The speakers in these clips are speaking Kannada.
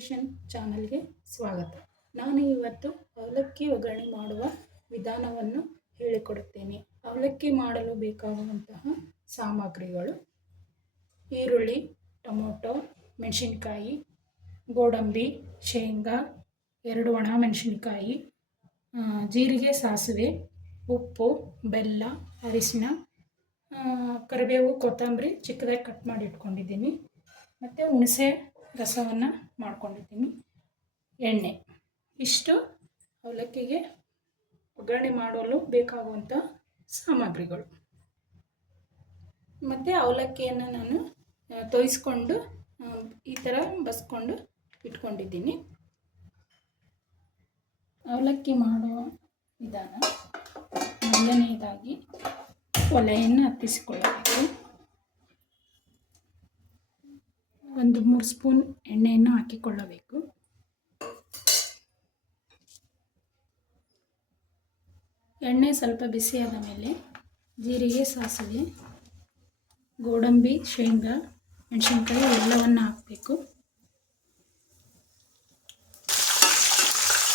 ಕ್ರಿಯೇಷನ್ ಚಾನಲ್ಗೆ ಸ್ವಾಗತ. ನಾನು ಇವತ್ತು ಅವಲಕ್ಕಿ ಒಗ್ಗರಣೆ ಮಾಡುವ ವಿಧಾನವನ್ನು ಹೇಳಿಕೊಡುತ್ತೇನೆ. ಅವಲಕ್ಕಿ ಮಾಡಲು ಬೇಕಾಗುವಂತಹ ಸಾಮಗ್ರಿಗಳು: ಈರುಳ್ಳಿ, ಟೊಮೊಟೊ, ಮೆಣಸಿನಕಾಯಿ, ಗೋಡಂಬಿ, ಶೇಂಗಾ, 2 ಒಣ ಮೆಣಸಿನಕಾಯಿ, ಜೀರಿಗೆ, ಸಾಸಿವೆ, ಉಪ್ಪು, ಬೆಲ್ಲ, ಅರಿಶಿನ, ಕರಿಬೇವು, ಕೊತ್ತಂಬರಿ ಚಿಕ್ಕದಾಗಿ ಕಟ್ ಮಾಡಿ ಇಟ್ಕೊಂಡಿದ್ದೀನಿ. ಮತ್ತು ಹುಣಸೆ ರಸವನ್ನು ಮಾಡ್ಕೊಂಡಿದ್ದೀನಿ, ಎಣ್ಣೆ. ಇಷ್ಟು ಅವಲಕ್ಕಿಗೆ ಒಗ್ಗರಣೆ ಮಾಡಲು ಬೇಕಾಗುವಂಥ ಸಾಮಗ್ರಿಗಳು. ಮತ್ತು ಅವಲಕ್ಕಿಯನ್ನು ನಾನು ತೋಯಿಸ್ಕೊಂಡು ಈ ಥರ ಬಸ್ಕೊಂಡು ಇಟ್ಕೊಂಡಿದ್ದೀನಿ. ಅವಲಕ್ಕಿ ಮಾಡುವ ವಿಧಾನ: ಮೊದಲನೆಯದಾಗಿ ಒಲೆಯನ್ನು ಹತ್ತಿಸಿಕೊಳ್ಳಬೇಕು. 1-3 ಸ್ಪೂನ್ ಎಣ್ಣೆಯನ್ನು ಹಾಕಿಕೊಳ್ಳಬೇಕು. ಎಣ್ಣೆ ಸ್ವಲ್ಪ ಬಿಸಿಯಾದ ಮೇಲೆ ಜೀರಿಗೆ, ಸಾಸಿವೆ, ಗೋಡಂಬಿ, ಶೇಂಗಾ, ಮೆಣಸಿನ್ಕಾಯಿ ಎಲ್ಲವನ್ನು ಹಾಕಬೇಕು.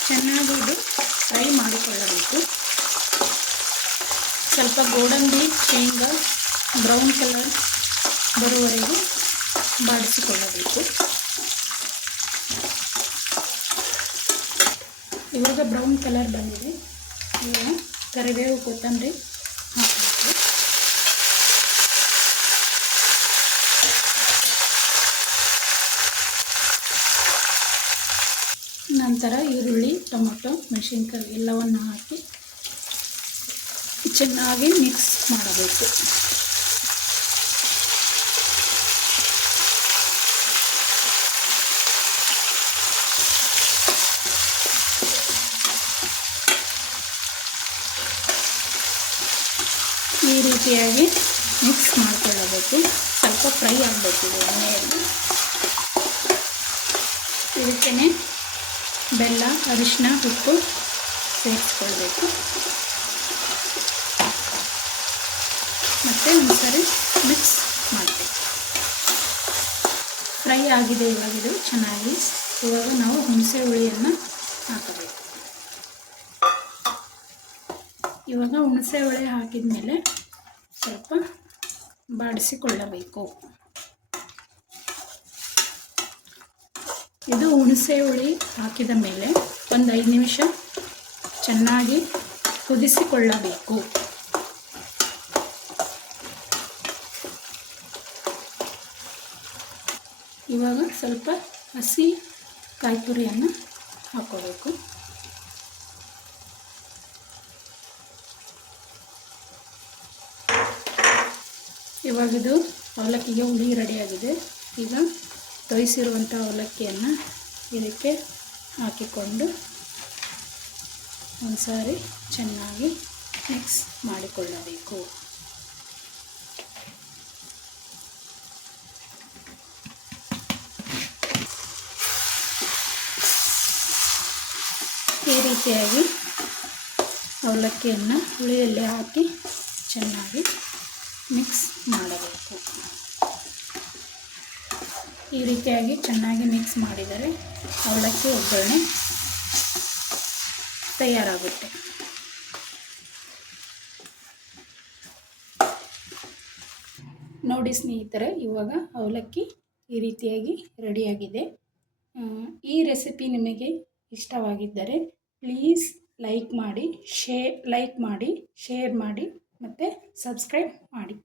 ಚೆನ್ನಾಗಿ ಇದು ಫ್ರೈ ಮಾಡಿಕೊಳ್ಳಬೇಕು. ಸ್ವಲ್ಪ ಗೋಡಂಬಿ, ಶೇಂಗಾ ಬ್ರೌನ್ ಕಲರ್ ಬರುವವರೆಗೂ ಬಾಡಿಸಿಕೊಳ್ಳಬೇಕು. ಇವಾಗ ಬ್ರೌನ್ ಕಲರ್ ಬಂದಿದೆ. ಇವಾಗ ಕರಿಬೇವು, ಕೊತ್ತಂಬರಿ ಹಾಕಬೇಕು. ನಂತರ ಈರುಳ್ಳಿ, ಟೊಮೊಟೊ, ಮೆಣಸಿನ್ಕಾಯಿ ಎಲ್ಲವನ್ನು ಹಾಕಿ ಚೆನ್ನಾಗಿ ಮಿಕ್ಸ್ ಮಾಡಬೇಕು. ಈ ರೀತಿಯಾಗಿ ಮಿಕ್ಸ್ ಮಾಡಿಕೊಳ್ಳಬೇಕು. ಸ್ವಲ್ಪ ಫ್ರೈ ಆಗಬೇಕು ಎಣ್ಣೆಯಲ್ಲಿ. ಇದಕ್ಕೆ ಬೆಲ್ಲ, ಅರಿಶಿನ, ಉಪ್ಪು ಸೇರಿಸ್ಕೊಳ್ಬೇಕು. ಮತ್ತು ಒಂದ್ಸರಿ ಮಿಕ್ಸ್ ಮಾಡಬೇಕು. ಫ್ರೈ ಆಗಿದೆ ಇವಾಗಿದು ಚೆನ್ನಾಗಿ. ಇವಾಗ ನಾವು ಹುಣಸೆ ಹುಳಿಯನ್ನು ಹಾಕಬೇಕು. ಇವಾಗ ಹುಣಸೆ ಹುಳಿ ಹಾಕಿದ ಮೇಲೆ ಸ್ವಲ್ಪ ಬಾಡಿಸಿಕೊಳ್ಳಬೇಕು. ಇದು ಹುಣಸೆ ಹುಳಿ ಹಾಕಿದ ಮೇಲೆ ಒಂದು 5 ನಿಮಿಷ ಚೆನ್ನಾಗಿ ಕುದಿಸಿಕೊಳ್ಳಬೇಕು. ಇವಾಗ ಸ್ವಲ್ಪ ಹಸಿ ಕಾಯಿ ತುರಿಯನ್ನು ಹಾಕೋಬೇಕು. ಇವಾಗಿದು ಅವಲಕ್ಕಿಗೆ ಹುಳಿ ರೆಡಿಯಾಗಿದೆ. ಈಗ ತೋಯಿಸಿರುವಂಥ ಅವಲಕ್ಕಿಯನ್ನು ಇದಕ್ಕೆ ಹಾಕಿಕೊಂಡು ಒಂದು ಸಾರಿ ಚೆನ್ನಾಗಿ ಮಿಕ್ಸ್ ಮಾಡಿಕೊಳ್ಳಬೇಕು. ಈ ರೀತಿಯಾಗಿ ಅವಲಕ್ಕಿಯನ್ನು ಹುಳಿಯಲ್ಲಿ ಹಾಕಿ ಚೆನ್ನಾಗಿ ಮಿಕ್ಸ್ ಮಾಡಬೇಕು. ಈ ರೀತಿಯಾಗಿ ಚೆನ್ನಾಗಿ ಮಿಕ್ಸ್ ಮಾಡಿದರೆ ಅವಲಕ್ಕಿ ಒಗ್ಗರಣೆ ತಯಾರಾಗುತ್ತೆ. ನೋಡಿ ಸ್ನೇಹಿತರೆ, ಇವಾಗ ಅವಲಕ್ಕಿ ಈ ರೀತಿಯಾಗಿ ರೆಡಿಯಾಗಿದೆ. ಈ ರೆಸಿಪಿ ನಿಮಗೆ ಇಷ್ಟವಾಗಿದ್ದರೆ ಪ್ಲೀಸ್ ಲೈಕ್ ಮಾಡಿ, ಶೇರ್ ಮಾಡಿ ಮತ್ತು ಸಬ್ಸ್ಕ್ರೈಬ್ ಮಾಡಿ.